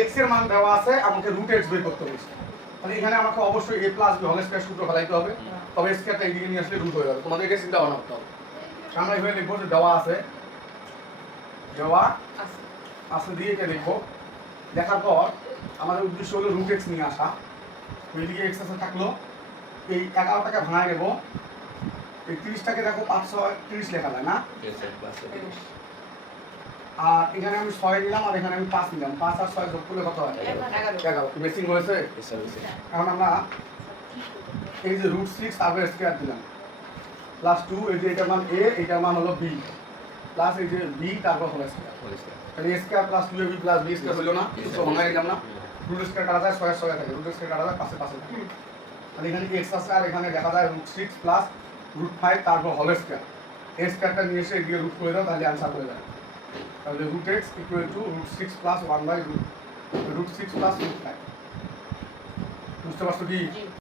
X এর মান দেওয়া আছে, আমাকে রুট এক্স বের করতে হয়েছে। তাহলে এখানে আমাকে অবশ্যই এ প্লাস বি হোল স্কয়ার সূত্র ফেলাইতে হবে, তবে স্কয়ারটা এইদিকে নিয়ে আসলে রুট হয়ে যাবে। তোমাদের এটা চিন্তা ভাবনা করতে হবে। আমরা এভাবে লিখবো যে দেওয়া আছে দিয়ে এটা লিখবো। দেখার পর আমাদের উদ্দেশ্য হলো রুট এক্স নিয়ে আসা। ওইদিকে এক্স আছে থাকলো, এই 11টাকে ভাঙায় নেবো। এই 30টাকে দেখো 530 লেখা যায় না, আর এখানে আমি 6 নিলাম আর এখানে আমি 5 নিলাম। 5 আর 6 যোগ করলে কত হয়? 11। মেসিং হয়েছে। এখন আমরা এই যে √6 তারপর স্কয়ার দিলাম প্লাস 2, এই যে এটার মান a, এটার মান হলো b, প্লাস এই যে b তারপর হোল স্কয়ার। তাহলে a square plus 2ab plus b square হলো না? তো ভাঙায় নিলাম না, রুট স্কয়ার কাটা যায় 6 এর 6 থাকে, রুট স্কয়ার কাটা যায় 5 এর 5 থাকে। তাহলে এখানে x আছে আর এখানে দেখা যায় √6 প্লাস √5 তারপর হোল স্কয়ার। a স্কয়ারটা নিয়ে এসে এদিকে রুট করে দাও, তাহলে आंसर হয়ে যাবে। তাহলে √x = √6 প্লাস 1/√6 প্লাস √5। বুঝতে পারছো কি?